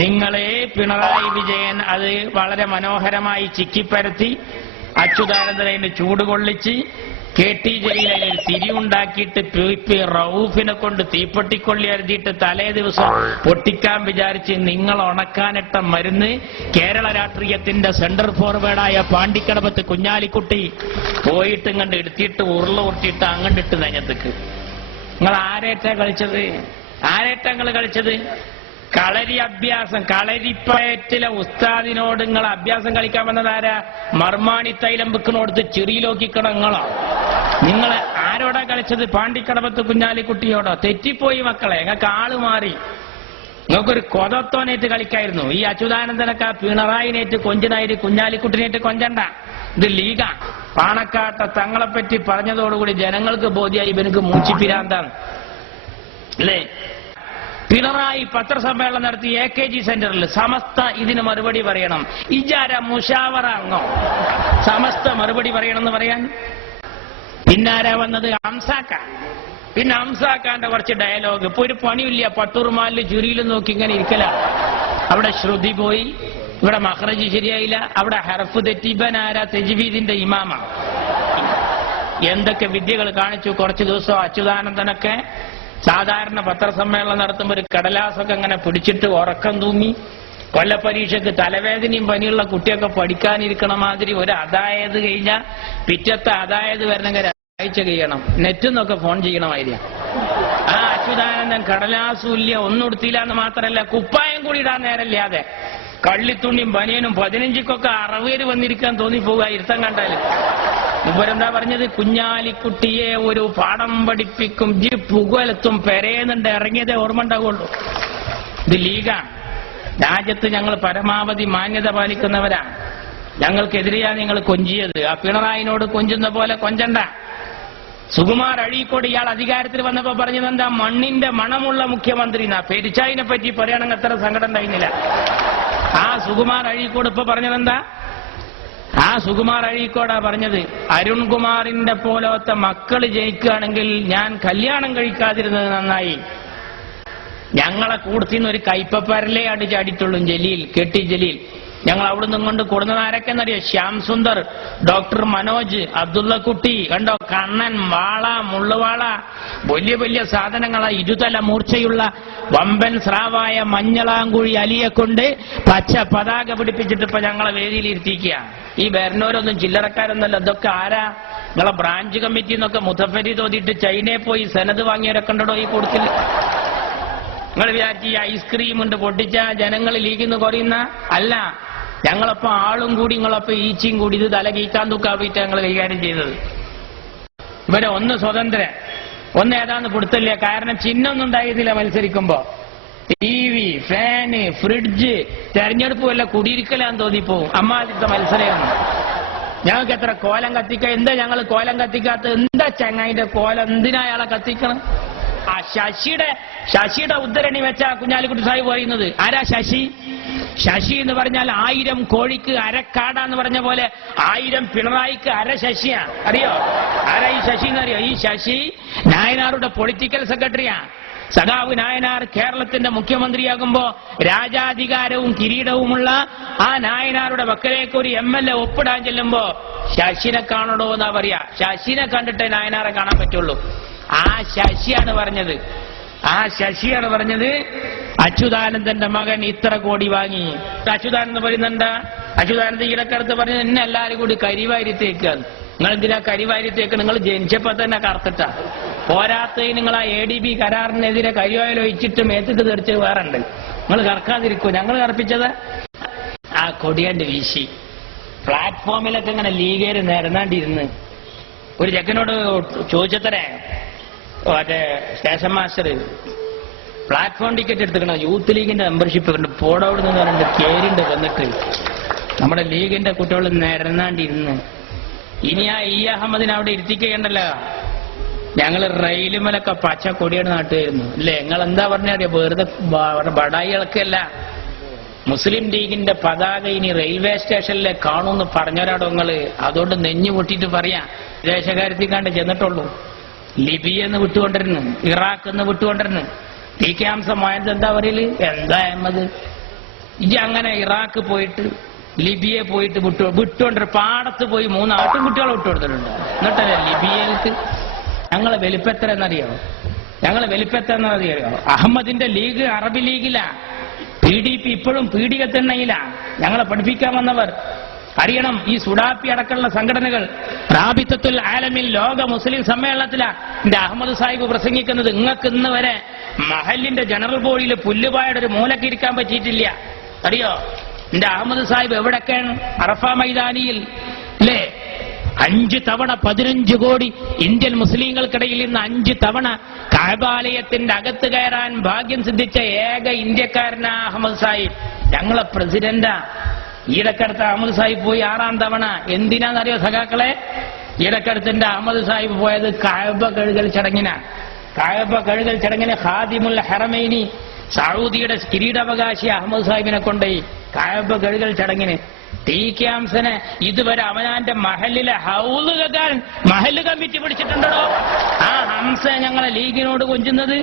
നിങ്ങളെ പിണറായി വിജയൻ അത് വളരെ മനോഹരമായി ചിക്കിപ്പരത്തി അച്യുതാനന്ദനെ ചൂട് കൊള്ളിച്ച് കെ.ടി. ജലീലിനെ തിരിയുണ്ടാക്കിയിട്ട് പി റൌഫിനെ കൊണ്ട് തീപ്പെട്ടിക്കൊള്ളി എഴുതിയിട്ട് തലേ ദിവസം പൊട്ടിക്കാൻ വിചാരിച്ച് നിങ്ങൾ ഉണക്കാനിട്ട മരുന്ന് കേരള രാഷ്ട്രീയത്തിന്റെ സെന്റർ ഫോർവേഡായ പാണ്ടിക്കടവത്ത് കുഞ്ഞാലിക്കുട്ടി പോയിട്ട് ഇങ്ങണ്ട് എടുത്തിട്ട് ഉരുട്ടിട്ട് അങ്ങണ്ടിട്ട് നെഞ്ഞത്തേക്ക്. നിങ്ങൾ ആരേറ്റാ കളിച്ചത്? ആരേറ്റങ്ങൾ കളിച്ചത്? കളരി അഭ്യാസം. കളരിപ്പയറ്റിലെ ഉസ്താദിനോട് നിങ്ങൾ അഭ്യാസം കളിക്കാൻ വന്നതാരാ? മർമാണി തൈലം വെക്കണോടുത്ത് ചെറിയിലോക്കിക്കണം നിങ്ങളോ? നിങ്ങൾ ആരോടാ കളിച്ചത്? പാണ്ടിക്കടവത്ത് കുഞ്ഞാലിക്കുട്ടിയോടോ? തെറ്റിപ്പോയി മക്കളെ, നിങ്ങൾക്ക് ആള് മാറി. നിങ്ങൾക്കൊരു കൊതത്തോനേറ്റ് കളിക്കായിരുന്നു. ഈ അച്യുതാനന്ദനൊക്കെ പിണറായിനേറ്റ് കൊഞ്ചനായിട്ട് കുഞ്ഞാലിക്കുട്ടിനേറ്റ് കൊഞ്ചണ്ട. ഇത് ലീഗാ. പാണക്കാട്ടെ തങ്ങളെപ്പറ്റി പറഞ്ഞതോടുകൂടി ജനങ്ങൾക്ക് ബോധ്യായി ഇവനക്ക് മൂച്ചിപ്പിരാന്താണ് അല്ലേ? പിണറായി പത്രസമ്മേളനം നടത്തി AKG സെന്ററിൽ സമസ്ത ഇതിന് മറുപടി പറയണം. ഇജാര മുഷാവറ അങ്ങോ സമസ്ത മറുപടി പറയണമെന്ന് പറയാൻ? പിന്നാരാ വന്നത്? ഹംസാക്ക. പിന്നെ ഹംസാക്കാന്റെ കുറച്ച് ഡയലോഗ്. ഇപ്പൊ ഒരു പണിയില്ല, പട്ടൂർമാലിൽ ചുരിയിലും നോക്കി ഇങ്ങനെ ഇരിക്കല. അവിടെ ശ്രുതി പോയി, ഇവിടെ മഖ്റജ് ശരിയായില്ല, അവിടെ ഹർഫ് തെറ്റിബനാരാ? തജ്വീദിന്റെ ഇമാമ. എന്തൊക്കെ വിദ്യകൾ കാണിച്ചു. കുറച്ചു ദിവസം അച്യുതാനന്ദനൊക്കെ സാധാരണ പത്രസമ്മേളനം നടത്തുമ്പോൾ ഒരു കടലാസൊക്കെ അങ്ങനെ പിടിച്ചിട്ട് ഉറക്കം തൂങ്ങി കൊല്ലപ്പരീക്ഷയ്ക്ക് തലവേദനയും പനിയുള്ള കുട്ടിയൊക്കെ പഠിക്കാനിരിക്കണ മാതിരി ഒരു അതായത് കഴിഞ്ഞാൽ പിറ്റത്തെ അതായത് വരണമെങ്കിൽ ആഴ്ച കഴിയണം. നെറ്റിന്നൊക്കെ ഫോൺ ചെയ്യണമായിരിക്കും. ആ അച്യുതാനന്ദൻ കടലാസൂല്യ ഒന്നും എടുത്തില്ല എന്ന് മാത്രമല്ല, കുപ്പായം കൂടി ഇടാൻ നേരമില്ലാതെ കള്ളിത്തുണിയും ബനിയനും 15ക്കൊക്കെ 60 വന്നിരിക്കാൻ തോന്നിപ്പോവുക ഇരുത്തം കണ്ടാല്. ഇവരെന്താ പറഞ്ഞത്? കുഞ്ഞാലിക്കുട്ടിയെ ഒരു പാഠം പഠിപ്പിക്കും പുകലത്തും പെരേന്നുണ്ട് ഇറങ്ങിയതേ ഓർമ്മ ഉണ്ടാവുള്ളൂ. ഇത് ലീഗാണ്. രാജ്യത്ത് ഞങ്ങൾ പരമാവധി മാന്യത പാലിക്കുന്നവരാണ്. ഞങ്ങൾക്കെതിരെയാ നിങ്ങൾ കൊഞ്ചിയത്. ആ പിണറായിനോട് കൊഞ്ചുന്ന പോലെ കൊഞ്ചണ്ട. സുകുമാർ അഴീക്കോട് ഇയാൾ അധികാരത്തിൽ വന്നപ്പോ പറഞ്ഞതെന്താ? മണ്ണിന്റെ മണമുള്ള മുഖ്യമന്ത്രി. പെരിച്ചായിനെ പറ്റി പറയുകയാണെങ്കിൽ അത്ര സങ്കടം ഉണ്ടായിരുന്നില്ല. ആ സുകുമാർ അഴീക്കോട് ഇപ്പൊ പറഞ്ഞതെന്താ? ആ സുകുമാർ അഴീക്കോടാ പറഞ്ഞത്, അരുൺകുമാറിന്റെ പോലത്തെ മക്കള് ജയിക്കുകയാണെങ്കിൽ ഞാൻ കല്യാണം കഴിക്കാതിരുന്നത് നന്നായി. ഞങ്ങളെ കൂടത്തിന്ന് ഒരു കൈപ്പപ്പരലേ അടിച്ചാടിയിട്ടുള്ളൂ ജലീൽ, കെ.ടി. ജലീൽ. ഞങ്ങൾ അവിടെ നിന്നും കൊണ്ട് കൊടുന്നത് ആരൊക്കെന്നറിയോ? ശ്യാം സുന്ദർ, ഡോക്ടർ മനോജ്, അബ്ദുള്ളക്കുട്ടി, കണ്ടോ കണ്ണൻ, വാള, മുള്ളുവാള, വലിയ വലിയ സാധനങ്ങളാ. ഇരുതല മൂർച്ചയുള്ള വമ്പൻ സ്രാവായ മഞ്ഞളാങ്കുഴി അലിയെ കൊണ്ട് പച്ച പതാക പിടിപ്പിച്ചിട്ട് ഇപ്പൊ ഞങ്ങളെ വേദിയിൽ ഇരുത്തിക്കുക. ഈ വരുന്നവരൊന്നും ചില്ലറക്കാരൊന്നുമല്ല. ഇതൊക്കെ ആരാ? നിങ്ങളെ ബ്രാഞ്ച് കമ്മിറ്റി എന്നൊക്കെ മുത്തഫരി തോതിയിട്ട് ചൈനയിൽ പോയി സെനത് വാങ്ങിയവരൊക്കെ ഉണ്ടോ ഈ കൂട്ടത്തിൽ? നിങ്ങൾ വിചാരിച്ച് ഈ ഐസ്ക്രീം ഉണ്ട് പൊട്ടിച്ച ജനങ്ങൾ ലീഗിന്ന് കുറയുന്ന അല്ല. ഞങ്ങളപ്പോ ആളും കൂടി നിങ്ങളപ്പോ ഈച്ചയും കൂടി ഇത് തല കീക്കാൻ തൂക്കാവിട്ട് ഞങ്ങൾ കൈകാര്യം ചെയ്തത്. ഇവരെ ഒന്ന് സ്വതന്ത്രൻ, ഒന്ന് ഏതാന്ന് കൊടുത്തില്ല. കാരണം ചിഹ്നമൊന്നും ഉണ്ടായിരുന്നില്ല മത്സരിക്കുമ്പോ. TV, ഫാന്, ഫ്രിഡ്ജ്, തെരഞ്ഞെടുപ്പ് വല്ല കുടിയിരിക്കലാന്ന് തോന്നിപ്പോവും. അമ്മാതിരത്തെ മത്സരമാണ്. ഞങ്ങൾക്ക് എത്ര കോലം കത്തിക്ക? എന്താ ഞങ്ങൾ കോലം കത്തിക്കാത്ത? എന്താ ചങ്ങായിന്റെ കോലം? എന്തിനാ അയാളെ കത്തിക്കണം? ആ ശശിയുടെ ഉദ്ധരണി വെച്ചാ കുഞ്ഞാലിക്കുട്ടി സാഹിബ് പറയുന്നത്. ആരാ ശശി? ശശി എന്ന് പറഞ്ഞാൽ 1000 കോഴിക്ക് അരക്കാടാന്ന് പറഞ്ഞ പോലെ 1000 പിണറായിക്ക് അര ശശിയാ. അറിയോ ആരാ ഈ ശശി എന്നറിയോ? ഈ ശശി നായനാറുടെ പൊളിറ്റിക്കൽ സെക്രട്ടറിയാ. സഖാവ് നായനാർ കേരളത്തിന്റെ മുഖ്യമന്ത്രിയാകുമ്പോ രാജാധികാരവും കിരീടവുമുള്ള ആ നായനാറുടെ വക്കലേക്ക് ഒരു MLA ഒപ്പിടാൻ ചെല്ലുമ്പോ ശശിനെ കാണണോ എന്നാ പറയാ. ശശിനെ കണ്ടിട്ടേ നായനാറെ കാണാൻ പറ്റുള്ളൂ. ആ ശശിയാണ് പറഞ്ഞത് അച്യുതാനന്ദന്റെ മകൻ ഇത്ര കോടി വാങ്ങി. അച്യുതാനന്ദൻ പറയുന്നുണ്ട്. അച്യുതാനന്ദൻ ഇടക്കടുത്ത് പറഞ്ഞത് എന്നെ എല്ലാവരും കൂടി കരിവാരിത്തേക്കാന്ന്. നിങ്ങൾ എന്തിനാ കരിവാരിത്തേക്ക്? നിങ്ങൾ ജനിച്ചപ്പോ തന്നെ കറുത്തിട്ടാ. പോരാത്തതിന് നിങ്ങൾ ആ ADB കരാറിനെതിരെ കരിവായിൽ ഒഴിച്ചിട്ട് മേത്തിട്ട് തെറിച്ച് വേറുണ്ട്. നിങ്ങൾ കറക്കാതിരിക്കൂ. ഞങ്ങൾ കറപ്പിച്ചത് ആ കൊടിയാണ്ട് വീശി. പ്ലാറ്റ്ഫോമിലൊക്കെ ഇങ്ങനെ ലീഗേര് നിരന്നാണ്ടിരുന്ന് ഒരു ചെക്കനോട് ചോദിച്ചത്രേ, മറ്റേ സ്റ്റേഷൻ മാസ്റ്റർ പ്ലാറ്റ്ഫോം ടിക്കറ്റ് എടുത്തിക്കണം, യൂത്ത് ലീഗിന്റെ മെമ്പർഷിപ്പ് ഉണ്ട്, പോടോട് നിന്ന് പറഞ്ഞിട്ട് കേരിണ്ട് വന്നിട്ട് നമ്മുടെ ലീഗിന്റെ കുട്ടികൾ നിരന്നാണ്ടിരുന്ന്. ഇനി ആ അഹമ്മദിനെ അവിടെ ഇരുത്തിക്കണ്ടല്ലോ. ഞങ്ങള് റെയിലുമലൊക്കെ പച്ച കൊടിയാണ് നാട്ടുകായിരുന്നു അല്ലേ? നിങ്ങൾ എന്താ പറഞ്ഞറിയോ? വെറുതെ ബടായികളൊക്കെയല്ല. മുസ്ലിം ലീഗിന്റെ പതാക ഇനി റെയിൽവേ സ്റ്റേഷനിലെ കാണുമെന്ന് പറഞ്ഞവരാടോ നിങ്ങള്. അതുകൊണ്ട് നെഞ്ഞു പൊട്ടിയിട്ട് പറയാം, വിദേശകാര്യത്തിൽ കണ്ട് ചെന്നിട്ടുള്ളൂ. ലിബിയെന്ന് വിട്ടുകൊണ്ടിരുന്നു, ഇറാഖ് എന്ന് വിട്ടുകൊണ്ടിരുന്നു. TK ഹംസ മോയന്ത് എന്താ പറയല്? എന്താ അഹമ്മദ്? ഇജ്ജ് അങ്ങനെ ഇറാഖ് പോയിട്ട് ലിബിയെ പോയിട്ട് വിട്ടുകൊണ്ട് പാടത്ത് പോയി 3 ആട്ടുംകുട്ടികളെ വിട്ടുകൊടുത്തിട്ടുണ്ട്. എന്നിട്ടല്ലേ ലിബിയയിലേക്ക് ഞങ്ങളെ വലിപ്പത്ര എന്നറിയോ? ഞങ്ങളെ വലിപ്പത്ര എന്നറിയോ? അഹമ്മദിന്റെ ലീഗ് അറബി ലീഗിലാ, PDP ഇപ്പോഴും പീഡികത്തിണ്ണയിലാ. ഞങ്ങളെ പഠിപ്പിക്കാൻ വന്നവർ അറിയണം. ഈ സുഡാപ്പി അടക്കമുള്ള സംഘടനകൾ റാബിത്തത്തുൽ ആലമിൽ ലോക മുസ്ലിം സമ്മേളനത്തിലാ എന്റെ അഹമ്മദ് സാഹിബ് പ്രസംഗിക്കുന്നത്. നിങ്ങൾക്ക് ഇന്ന് വരെ മഹലിന്റെ ജനറൽ ബോഡിയിൽ പുല്ലുപായുടെ ഒരു മൂലക്ക് ഇരിക്കാൻ പറ്റിയിട്ടില്ല. അറിയോ എന്റെ അഹമ്മദ് സാഹിബ് എവിടൊക്കെയാണ്? അറഫ മൈതാനിയിൽ അല്ലേ 5 തവണ 15 കോടി ഇന്ത്യൻ മുസ്ലിങ്ങൾക്കിടയിൽ ഇന്ന് 5 തവണ കഅബാലയത്തിന്റെ അകത്ത് കയറാൻ ഭാഗ്യം സിദ്ധിച്ച ഏക ഇന്ത്യക്കാരനാ അഹമ്മദ് സാഹിബ്. ഞങ്ങളെ പ്രസിഡന്റാ. ഈടക്കടുത്ത് അഹമ്മദ് സാഹിബ് പോയി 6ാം തവണ. എന്തിനാന്നറിയോ സഖാക്കളെ? ഈടക്കടുത്തിന്റെ അഹമ്മദ് സാഹിബ് പോയത് കഅബ കഴുകൽ ചടങ്ങിനാ. കഅബ കഴുകൽ ചടങ്ങിന് ഖാദിമുൽ ഹറമൈനി സൗദിയുടെ കിരീടാവകാശി അഹമ്മദ് സാഹിബിനെ കൊണ്ടുപോയി കഅബ കഴുകൽ ചടങ്ങിന്. TK ഹംസനെ ഇതുവരെ അവനാന്റെ മഹലിലെ ഹൗല് കേൾക്കാൻ മഹല് കമ്മിറ്റി പിടിച്ചിട്ടുണ്ടോ? ആ ഹംസ ഞങ്ങളെ ലീഗിനോട് കൊഞ്ചുന്നത്